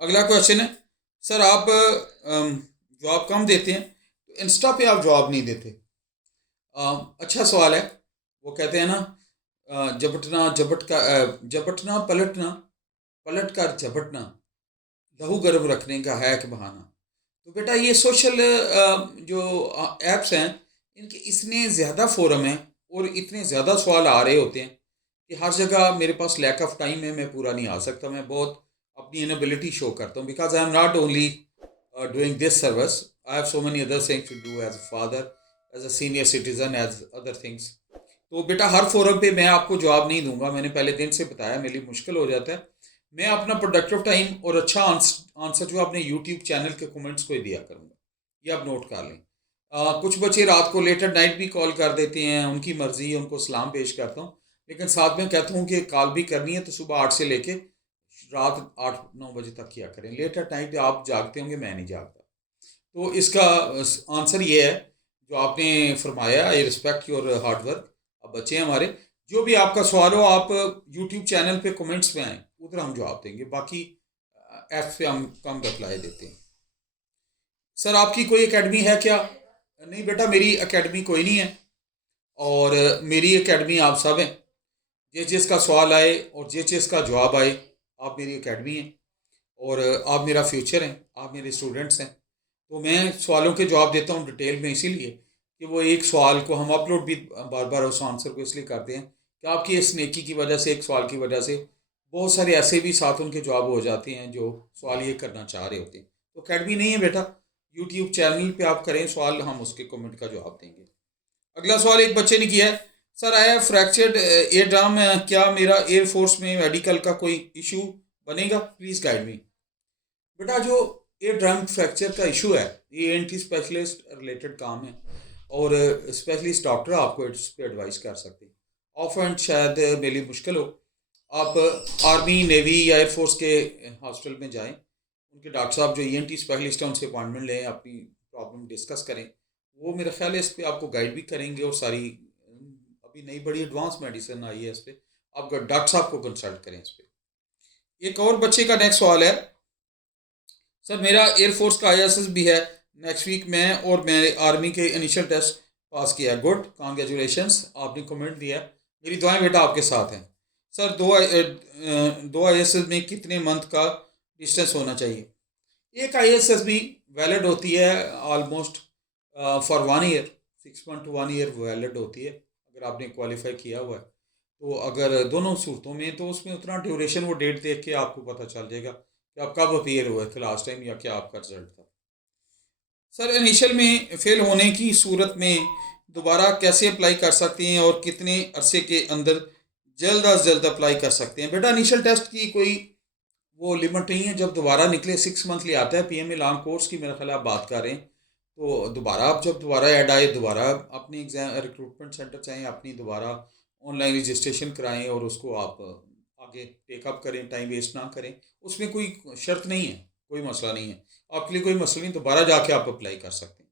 अगला क्वेश्चन है, सर आप जॉब कम देते हैं तो इंस्टा पे आप जॉब नहीं देते। अच्छा सवाल है। वो कहते हैं ना, झपटना झपट का झपटना पलटना, पलट कर झपटना, लहू गर्म रखने का है एक बहाना। तो बेटा ये सोशल जो एप्स हैं, इनके इतने ज़्यादा फोरम हैं और इतने ज़्यादा सवाल आ रहे होते हैं कि हर जगह मेरे पास लैक ऑफ टाइम है, मैं पूरा नहीं आ सकता। मैं बहुत अपनी इनएबिलिटी शो करता हूँ, because I am not only doing this service. I have so many other things to do as a father, as a senior citizen, as other things. तो बेटा हर फोरम पे मैं आपको जवाब नहीं दूंगा, मैंने पहले दिन से बताया, मेरे लिए मुश्किल हो जाता है। मैं अपना प्रोडक्टिव टाइम और अच्छा आंसर जो अपने यूट्यूब चैनल के कमेंट्स को ही दिया करूंगा, ये आप नोट कर लें। कुछ बच्चे रात को लेट एट नाइट भी कॉल कर देते हैं, उनकी मर्जी है, उनको सलाम पेश करता हूँ, लेकिन साथ में कहता हूँ कि कॉल भी करनी है तो सुबह 8 से लेके रात 8-9 बजे तक किया करें। लेट एट नाइट आप जागते होंगे, मैं नहीं जागता। तो इसका आंसर ये है जो आपने फरमाया, I respect your hard work. अब बच्चे हैं हमारे, जो भी आपका सवाल हो आप यूट्यूब चैनल पे कमेंट्स में आए, उधर हम जवाब देंगे। बाकी ऐप पे हम कम रिप्लाई देते हैं। सर आपकी कोई एकेडमी है क्या? नहीं बेटा, मेरी एकेडमी कोई नहीं है, और मेरी एकेडमी आप सब हैं। जिस जिसका सवाल आए और जिस जिसका जवाब आए, आप मेरी एकेडमी हैं और आप मेरा फ्यूचर हैं, आप मेरे स्टूडेंट्स हैं। तो मैं सवालों के जवाब देता हूँ डिटेल में, इसीलिए कि वो एक सवाल को हम अपलोड भी बार बार उस आंसर को इसलिए करते हैं कि आपकी इस नेकी की वजह से, एक सवाल की वजह से बहुत सारे ऐसे भी साथ उनके जवाब हो जाते हैं जो सवाल ये करना चाह रहे होते हैं। तो अकेडमी नहीं है बेटा, यूट्यूब चैनल पे आप करें सवाल, हम उसके कमेंट का जवाब देंगे। अगला सवाल एक बच्चे ने किया है, sir I have fractured air drum, क्या मेरा एयरफोर्स में मेडिकल का कोई इशू बनेगा? Please guide me. बेटा जो ये ड्रम फ्रैक्चर का इशू है, ये एंटी स्पेशलिस्ट रिलेटेड काम है, और स्पेशलिस्ट डॉक्टर आपको इस पर एडवाइस कर सकते हैं। ऑफ एंड शायद मेरे लिए मुश्किल हो, आप आर्मी नेवी या एयरफोर्स के हॉस्पिटल में जाएं, उनके डॉक्टर साहब जो ईएनटी स्पेशलिस्ट हैं उनसे अपॉइंटमेंट लें, अपनी प्रॉब्लम डिस्कस करें। वो मेरा ख्याल है इस पर आपको गाइड भी करेंगे, और सारी अभी नई बड़ी एडवांस मेडिसिन आई है इस पर, आप डॉक्टर साहब को कंसल्ट करें इस पर। एक और बच्चे का नेक्स्ट सवाल है, सर मेरा एयरफोर्स का आईएसएस भी है, नेक्स्ट वीक मैं और मैंने आर्मी के इनिशियल टेस्ट पास किया है। गुड, कांग्रेचुलेशंस, आपने कमेंट दिया है, मेरी दुआएं बेटा आपके साथ हैं। सर दो आईएसएस में कितने मंथ का डिस्टेंस होना चाहिए? एक आईएसएस भी वैलिड होती है almost for 1 year, 6 month to 1 year valid होती है अगर आपने क्वालिफाई किया हुआ है। तो अगर दोनों सूरतों में, तो उसमें उतना ड्यूरेशन वो डेट देख के आपको पता चल जाएगा कि आप कब अपीयर हुए थे लास्ट टाइम, या क्या आपका रिजल्ट था। सर इनिशियल में फेल होने की सूरत में दोबारा कैसे अप्लाई कर सकते हैं और कितने अरसे के अंदर जल्द अज जल्द अप्लाई कर सकते हैं? बेटा इनिशियल टेस्ट की कोई वो लिमिट नहीं है, जब दोबारा निकले 6 मंथली आता है। पीएमए लॉन्ग कोर्स की मेरा ख्याल आप बात कर रहे हैं, तो दोबारा आप जब दोबारा ऐड आए, दोबारा अपनी एग्जाम रिक्रूटमेंट सेंटर चाहें, अपनी दोबारा ऑनलाइन रजिस्ट्रेशन कराएं और उसको आप आगे टेकअप करें, टाइम वेस्ट ना करें। उसमें कोई शर्त नहीं है, कोई मसला नहीं है, आपके लिए कोई मसला नहीं, दोबारा जाके आप अप्लाई कर सकते हैं।